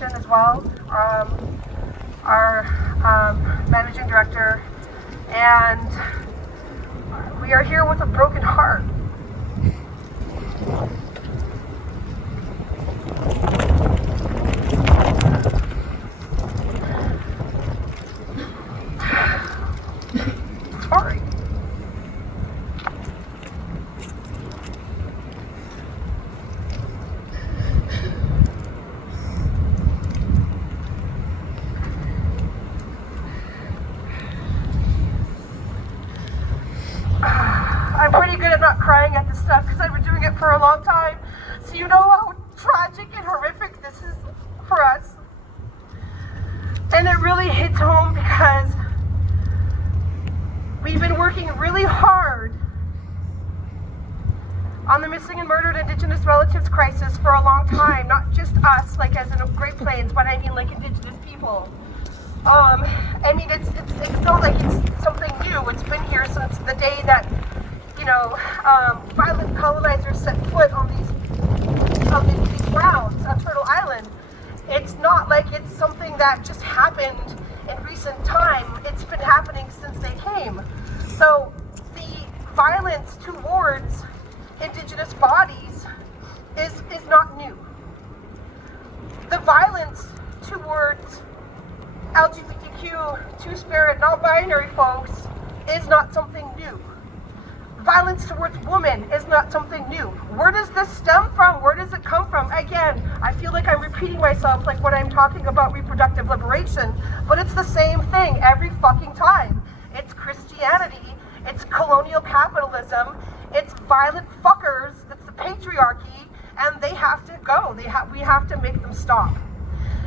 organization as well, our managing director, and we are here with a broken heart. Sorry. I'm pretty good at not crying at this stuff because I've been doing it for a long time. So you know how tragic and horrific this is for us. And it really hits home because we've been working really hard on the missing and murdered Indigenous relatives crisis for a long time. Not just us, like as in Great Plains, but I mean like Indigenous people. I mean, it's not like it's something new. It's been here since the day that, you know, violent colonizers set foot on these grounds on Turtle Island. It's not like it's something that just happened in recent time. It's been happening since they came. So the violence towards Indigenous bodies is not new. The violence towards LGBTQ, two-spirit, non-binary folks is not something new. Violence towards women is not something new. Where does this stem from? Where does it come from? Again, I feel like I'm repeating myself like when I'm talking about reproductive liberation, but it's the same thing every fucking time. It's Christianity, it's colonial capitalism, it's violent fuckers, it's the patriarchy, and they have to go. We have to make them stop.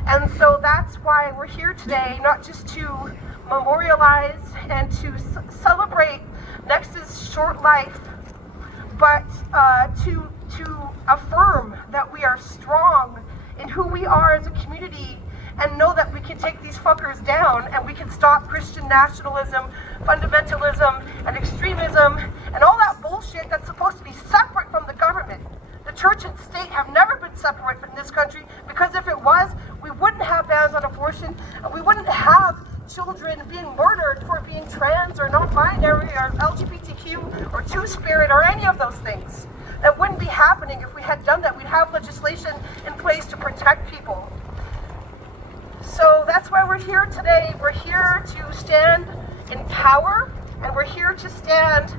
And so that's why we're here today, not just to memorialize and to celebrate Nex's short life, but to affirm that we are strong in who we are as a community and know that we can take these fuckers down and we can stop Christian nationalism, fundamentalism, and extremism, and all that bullshit that's supposed to be separate from the government. The church and state have never been separate in this country, because if it was, we wouldn't have bans on abortion, and we wouldn't have children being murdered for being trans or non-binary or LGBTQ or two-spirit or any of those things. That wouldn't be happening if we had done that. We'd have legislation in place to protect people. So that's why we're here today. We're here to stand in power, and we're here to stand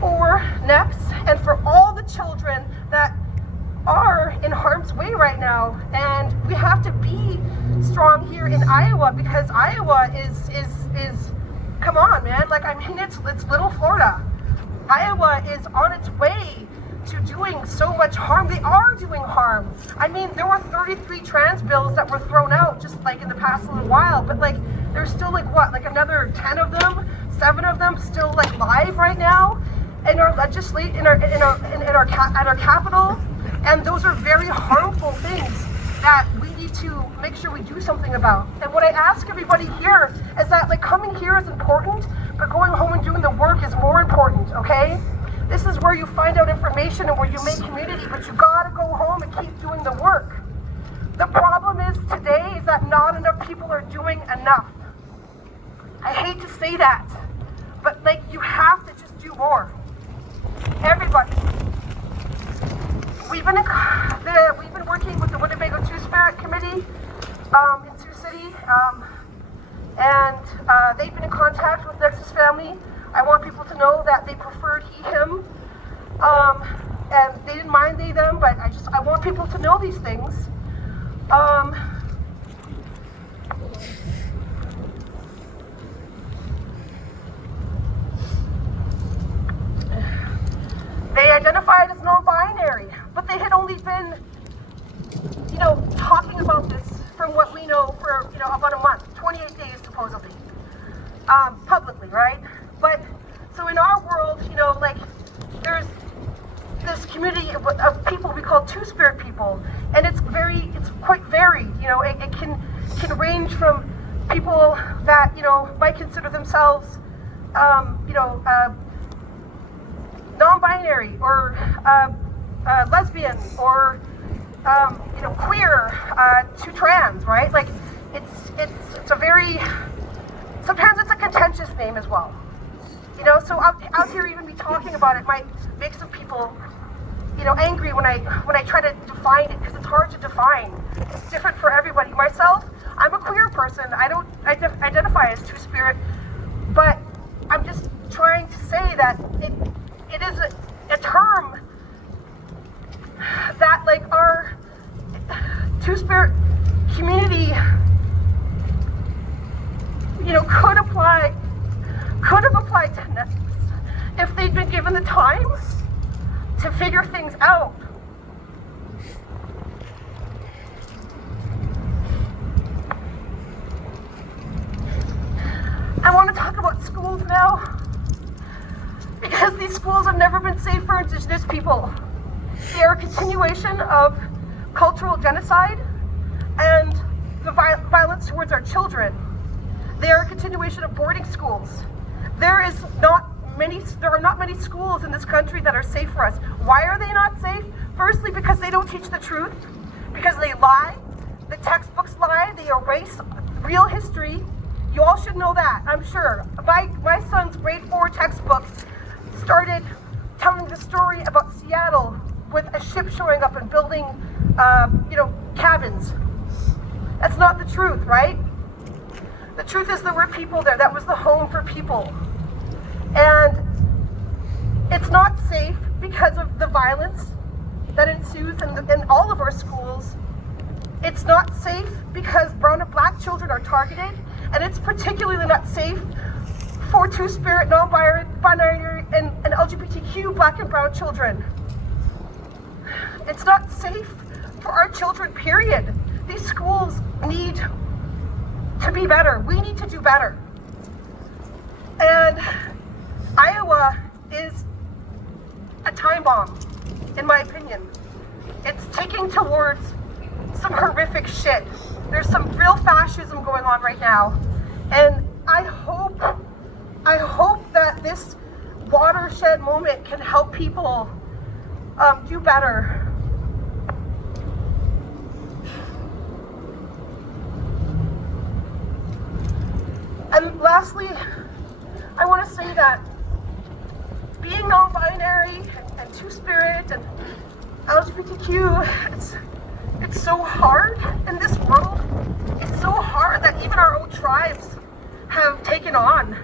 for Nex and for all the children that are in harm's way right now. And we have to be strong here in Iowa, because Iowa is come on, man. Like, I mean, it's little Florida. Iowa is on its way to doing so much harm. They are doing harm. I mean, there were 33 trans bills that were thrown out just like in the past little while, but like there's still like what, like another 10 of them, 7 of them still like live right now in our at our capital, and those are very harmful things that we need to make sure we do something about. And what I ask everybody here is that, like, coming here is important, but going home and doing the work is more important, okay? This is where you find out information and where you make community, but you gotta go home and keep doing the work. The problem is today is that not enough people are doing enough. I hate to say that, but like, you have to just do more. Everybody. We've been working with the Winnebago Two-Spirit Committee in Sioux City, and they've been in contact with Nex's family. I want people to know that they preferred he, him, and they didn't mind they, them, but I want people to know these things. They identified as non-binary, but they had only been, talking about this, from what we know, for, about a month, 28 days supposedly, publicly, right? But, so in our world, like, there's this community of people we call Two-Spirit people, and it's quite varied. It can range from people that, might consider themselves, non-binary or lesbian or queer to trans, right? Like, it's a very, sometimes it's a contentious name as well. So out here even me talking about it might make some people, angry when I try to define it, because it's hard to define. It's different for everybody. Myself, I'm a queer person. I don't identify as two-spirit, but I'm just trying to say that it is a term that, like, our two-spirit community, could have applied to Nex if they'd been given the time to figure things out. I want to talk about schools now, because these schools have never been safe for Indigenous people. They are a continuation of cultural genocide and the violence towards our children. They are a continuation of boarding schools. There are not many schools in this country that are safe for us. Why are they not safe? Firstly, because they don't teach the truth, because they lie. The textbooks lie. They erase real history. You all should know that, I'm sure. My son's grade 4 textbook started telling the story about Seattle with a ship showing up and building, cabins. That's not the truth, right? The truth is there were people there. That was the home for people. And it's not safe because of the violence that ensues in all of our schools. It's not safe because brown and black children are targeted. And it's particularly not safe for two-spirit, non-binary, and LGBTQ black and brown children. It's not safe for our children, period. These schools need to be better. We need to do better. And Iowa is a time bomb, in my opinion. It's ticking towards some horrific shit. There's some real fascism going on right now. And I hope that this watershed moment can help people do better. And lastly, I want to say that being non-binary and two-spirit and LGBTQ, it's so hard in this world. It's so hard that even our own tribes have taken on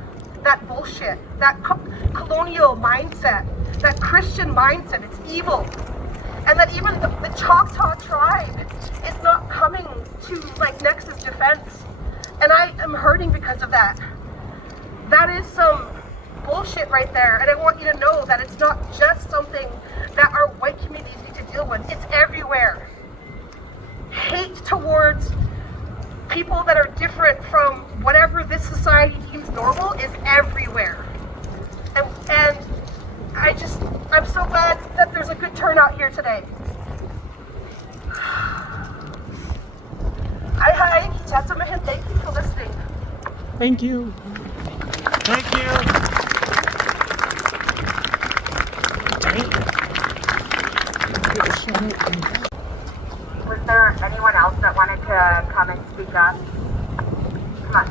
that bullshit, that colonial mindset, that Christian mindset. It's evil. And that even the Choctaw tribe is not coming to Nex's defense. And I am hurting because of that. That is some bullshit right there. And I want you to know that it's not just something that our white communities need to deal with. It's everywhere. Hate towards people that are different from whatever this society deems normal is everywhere. And I'm so glad that there's a good turnout here today. Hi, Chatamahan, thank you for listening. Thank you. Thank you. Was there anyone else that wanted to come and speak up? Come on.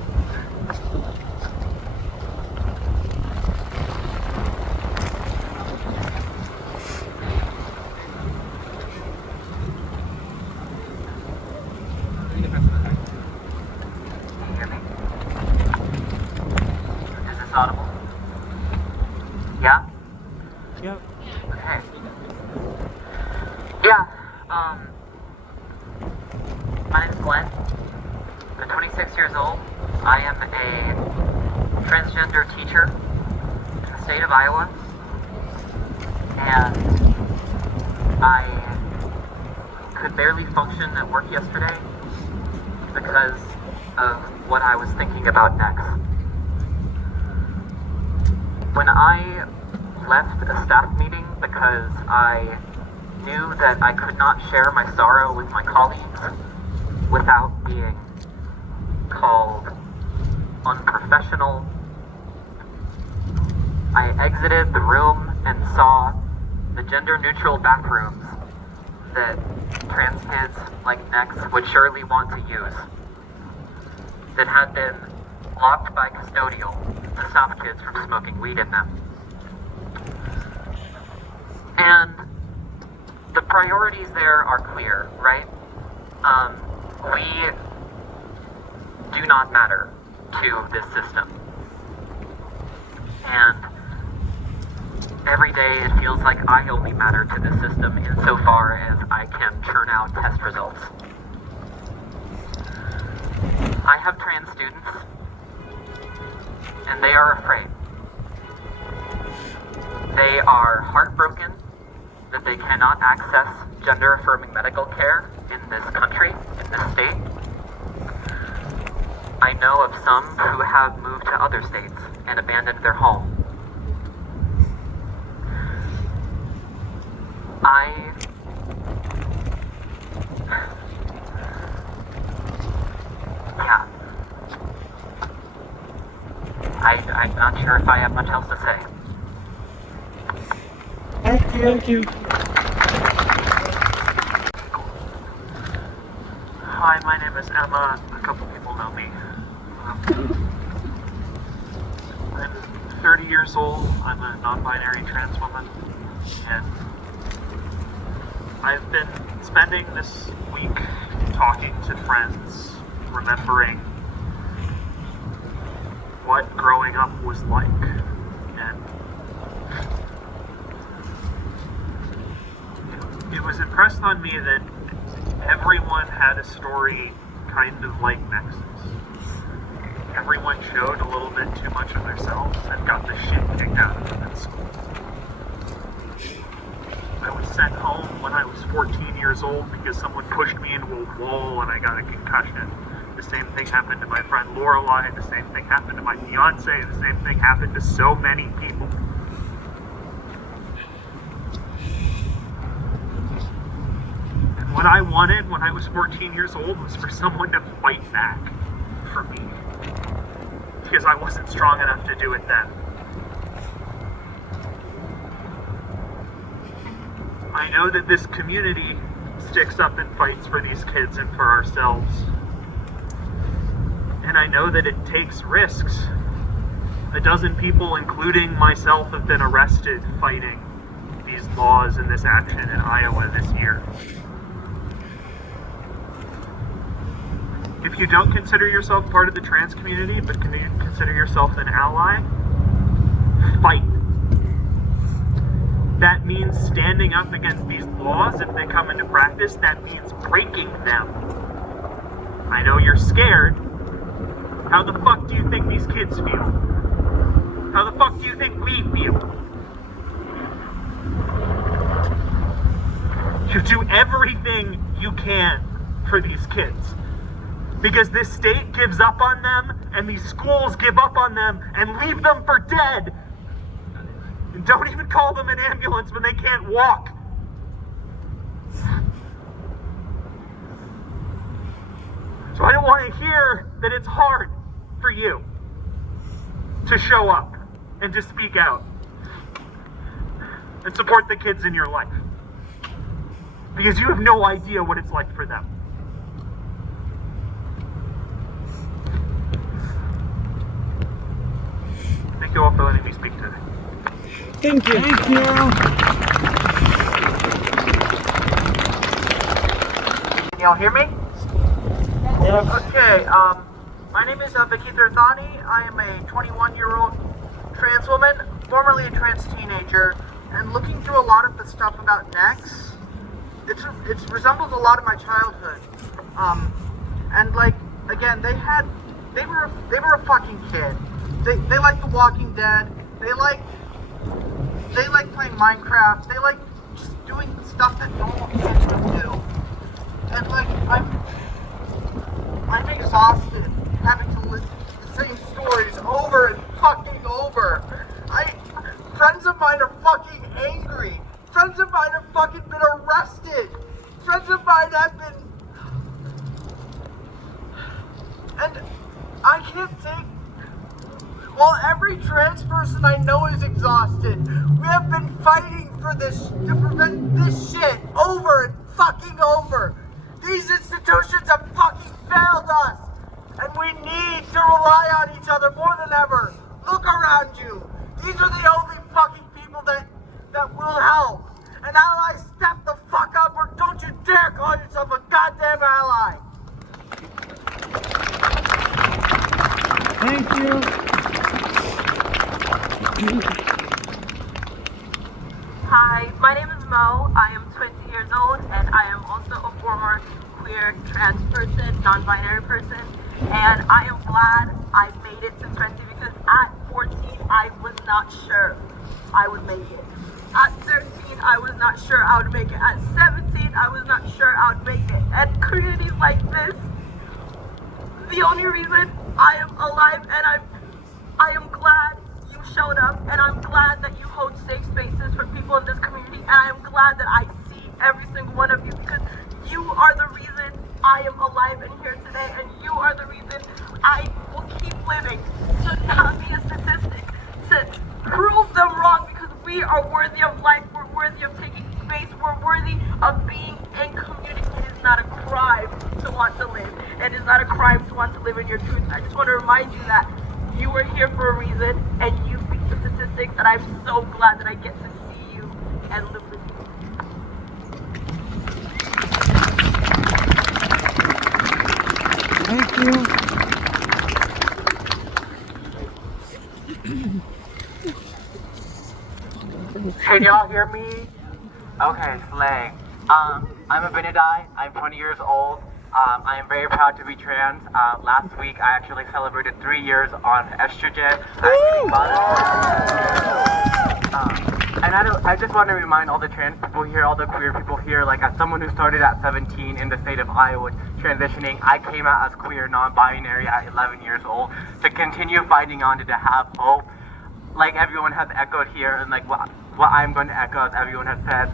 Can you hear me? Is this audible? Yeah? Yep. Okay. Yeah, my name's Glenn. I'm 26 years old. I am a transgender teacher in the state of Iowa. And I could barely function at work yesterday because of what I was thinking about next. When I left a staff meeting because I knew that I could not share my sorrow with my colleagues without being called unprofessional, I exited the room and saw the gender-neutral bathrooms that trans kids like Nex would surely want to use, that had been locked by custodial to stop kids from smoking weed in them. And the priorities there are clear, right? We do not matter to this system. And every day it feels like I only matter to this system insofar as I can churn out test results. I have trans students, and they are afraid. They are heartbroken that they cannot access gender-affirming medical care in this country, in this state. I know of some who have moved to other states and abandoned their home. I'm not sure if I have much else to say. Thank you. Hi, my name is Emma. A couple people know me. I'm 30 years old. I'm a non-binary trans woman. And I've been spending this week talking to friends, remembering what growing up was like. And it was impressed on me that everyone had a story kind of like Nex's. Everyone showed a little bit too much of themselves and got the shit kicked out of them in school. I was sent home when I was 14 years old because someone pushed me into a wall and I got a concussion. The same thing happened to my friend Lorelai, the same thing happened to my fiance, the same thing happened to so many people. And what I wanted when I was 14 years old was for someone to fight back for me. Because I wasn't strong enough to do it then. I know that this community sticks up and fights for these kids and for ourselves. And I know that it takes risks. 12 people, including myself, have been arrested fighting these laws and this action in Iowa this year. If you don't consider yourself part of the trans community, but consider yourself an ally, fight. That means standing up against these laws if they come into practice. That means breaking them. I know you're scared. How the fuck do you think these kids feel? How the fuck do you think we feel? You do everything you can for these kids. Because this state gives up on them, and these schools give up on them, and leave them for dead. And don't even call them an ambulance when they can't walk. So I don't want to hear that it's hard for you to show up and to speak out and support the kids in your life. Because you have no idea what it's like for them. Thank you all for letting me speak today. Thank you. Thank you. Can y'all hear me? Yes. Okay, my name is Vicky Thirthani. I am a 21-year-old trans woman, formerly a trans teenager, and looking through a lot of the stuff about Nex, it resembles a lot of my childhood. And like, again, they were a fucking kid. They like The Walking Dead. They like playing Minecraft. They like just doing stuff that normal kids would do. And like, I'm exhausted having to listen to the same stories over and fucking over. Friends of mine are fucking angry. Friends of mine have fucking been arrested. Friends of mine have been... And I can't take... Well, every trans person I know is exhausted. We have been fighting for this, to prevent this shit over and fucking over. These institutions have fucking failed us. And we need to rely on each other more than ever. Look around you. These are the only fucking people that will help. And allies, step the fuck up or don't you dare call yourself a goddamn ally. Thank you. Hi, my name is Mo. I am 20 years old and I am also a former queer, trans person, non-binary person. And I am glad I made it to 20 because at 14 I was not sure I would make it. At 13 I was not sure I would make it. At 17 I was not sure I would make it. And communities like this, the only reason I am alive, and I am glad you showed up, and I'm glad that you hold safe spaces for people in this community, and I am glad that I see every single one of you because you are the reason I am alive and here today, and you are the reason I will keep living to not be a statistic, to prove them wrong because we are worthy of life, we're worthy of taking space, we're worthy of being in community. It is not a crime to want to live. It is not a crime to want to live in your truth. I just want to remind you that you are here for a reason and you beat the statistics, and I'm so glad that I get to see you and live with you. Thank you. Can y'all hear me? Okay, slay. I'm a Benedict. I'm 20 years old. I am very proud to be trans. Last week I actually celebrated 3 years on estrogen. And I just want to remind all the trans people here, all the queer people here, like as someone who started at 17 in the state of Iowa transitioning, I came out as queer, non-binary at 11 years old to continue fighting on to have hope. Like everyone has echoed here, and like what I'm going to echo, as everyone has said,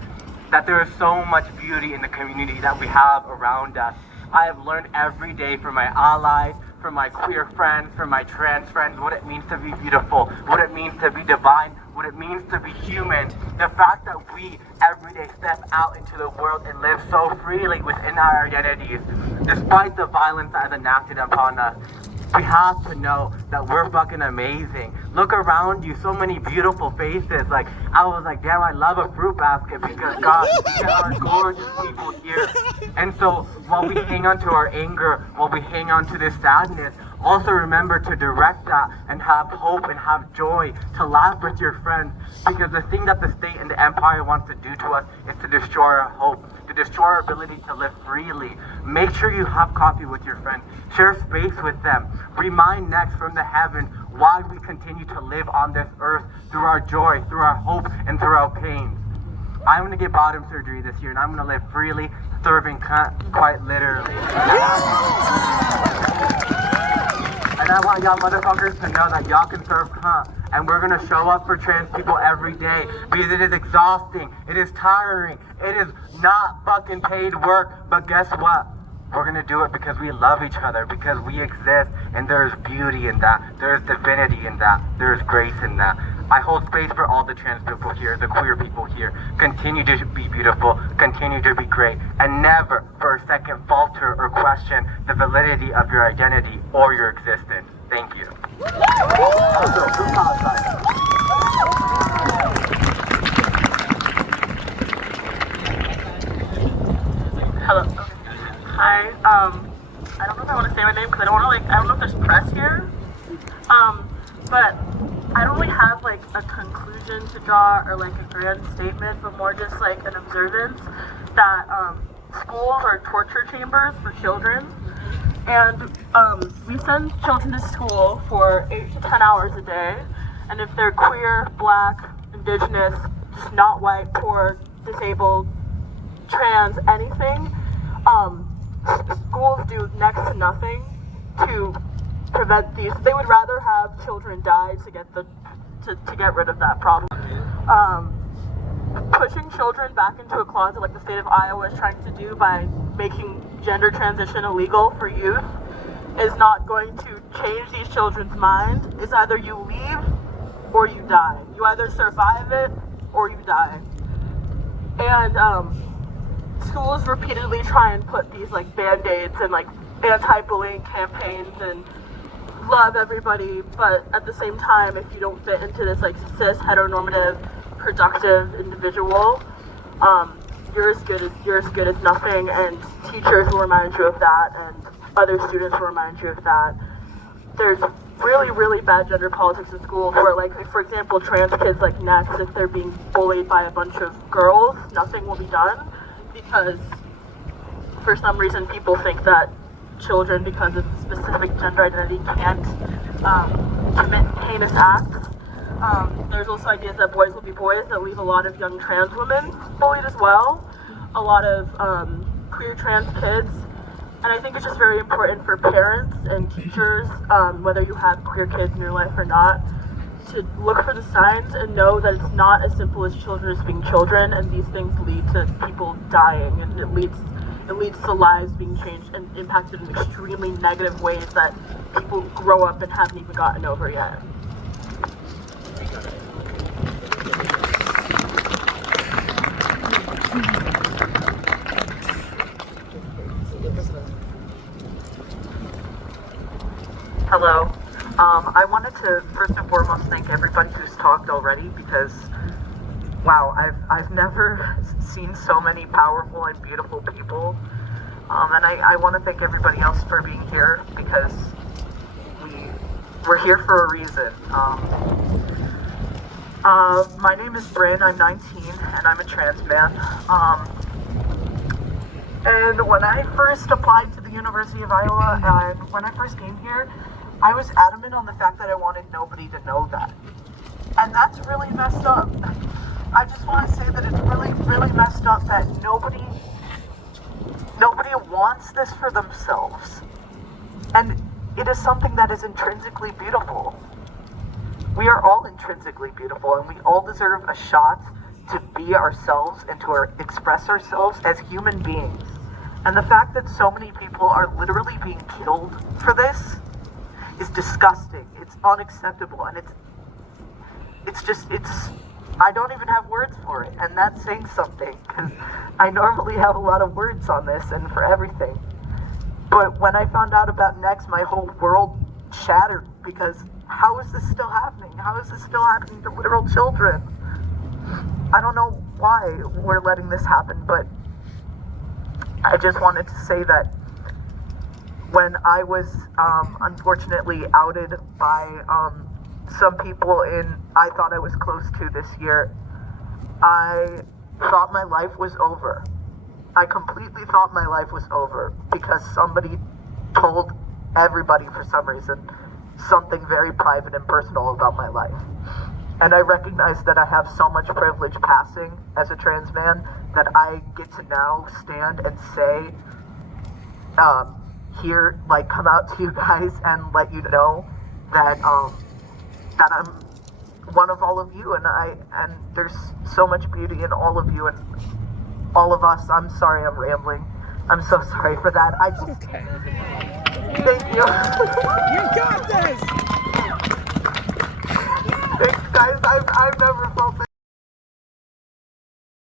that there is so much beauty in the community that we have around us. I have learned every day from my allies, from my queer friends, from my trans friends, what it means to be beautiful, what it means to be divine, what it means to be human. The fact that we every day step out into the world and live so freely within our identities, despite the violence that is enacted upon us. We have to know that we're fucking amazing. Look around you, so many beautiful faces. Like, I was like, damn, I love a fruit basket because God, there are gorgeous people here. And so while we hang on to our anger, while we hang on to this sadness, also remember to direct that and have hope and have joy, to laugh with your friends. Because the thing that the state and the empire wants to do to us is to destroy our hope, to destroy our ability to live freely. Make sure you have coffee with your friends. Share space with them. Remind Nex from the heaven why we continue to live on this earth through our joy, through our hope, and through our pain. I'm going to get bottom surgery this year, and I'm going to live freely, serving cunt, quite literally. And I want y'all motherfuckers to know that y'all can serve cunt. And we're gonna show up for trans people every day because it is exhausting, it is tiring, it is not fucking paid work. But guess what? We're gonna do it because we love each other, because we exist, and there is beauty in that, there is divinity in that, there is grace in that. I hold space for all the trans people here, the queer people here. Continue to be beautiful, continue to be great, and never for a second falter or question the validity of your identity or your existence. Thank you. Also, who's outside? Hello. Hi. I don't know if I want to say my name because I don't know if there's press here. But I don't really have like a conclusion to draw or like a grand statement, but more just like an observance that schools are torture chambers for children. And we send children to school for 8 to 10 hours a day. And if they're queer, black, indigenous, just not white, poor, disabled, trans, anything, schools do next to nothing to prevent these. They would rather have children die to get rid of that problem. Pushing children back into a closet like the state of Iowa is trying to do by making gender transition illegal for youth is not going to change these children's minds. It's either you leave or you die. You either survive it or you die. And schools repeatedly try and put these like band-aids and like anti-bullying campaigns and love everybody, but at the same time, if you don't fit into this like cis heteronormative productive individual, you're as good as nothing, and teachers will remind you of that, and other students will remind you of that. There's really bad gender politics in schools where, like, for example, trans kids like Nex, if they're being bullied by a bunch of girls, nothing will be done because for some reason people think that children, because of specific gender identity, can't commit heinous acts. There's also ideas that boys will be boys that leave a lot of young trans women bullied as well, a lot of queer trans kids. And I think it's just very important for parents and teachers, whether you have queer kids in your life or not, to look for the signs and know that it's not as simple as children just being children, and these things lead to people dying, and it leads to lives being changed and impacted in extremely negative ways that people grow up and haven't even gotten over yet. Hello. I wanted to first and foremost thank everybody who's talked already, because wow, I've never seen so many powerful and beautiful people. And I want to thank everybody else for being here, because we're here for a reason. My name is Bryn, I'm 19, and I'm a trans man. And when I first applied to the University of Iowa, and when I first came here, I was adamant on the fact that I wanted nobody to know that. And that's really messed up. I just want to say that it's really messed up that nobody wants this for themselves. And it is something that is intrinsically beautiful. We are all intrinsically beautiful, and we all deserve a shot to be ourselves and to express ourselves as human beings. And the fact that so many people are literally being killed for this is disgusting. It's unacceptable, and I don't even have words for it, and that's saying something, because I normally have a lot of words on this and for everything. But when I found out about Nex, my whole world shattered, because how is this still happening? How is this still happening to literal children? I don't know why we're letting this happen, but I just wanted to say that when I was unfortunately outed by some people I thought I was close to this year, I thought my life was over. I completely thought my life was over because somebody told everybody, for some reason, something very private and personal about my life. And I recognize that I have so much privilege passing as a trans man that I get to now stand and say, here, like, come out to you guys and let you know that that I'm one of all of you, and there's so much beauty in all of you and all of us. I'm sorry I'm rambling. I'm so sorry for that. I just Okay. thank you. You got this! Thanks, guys. I've never felt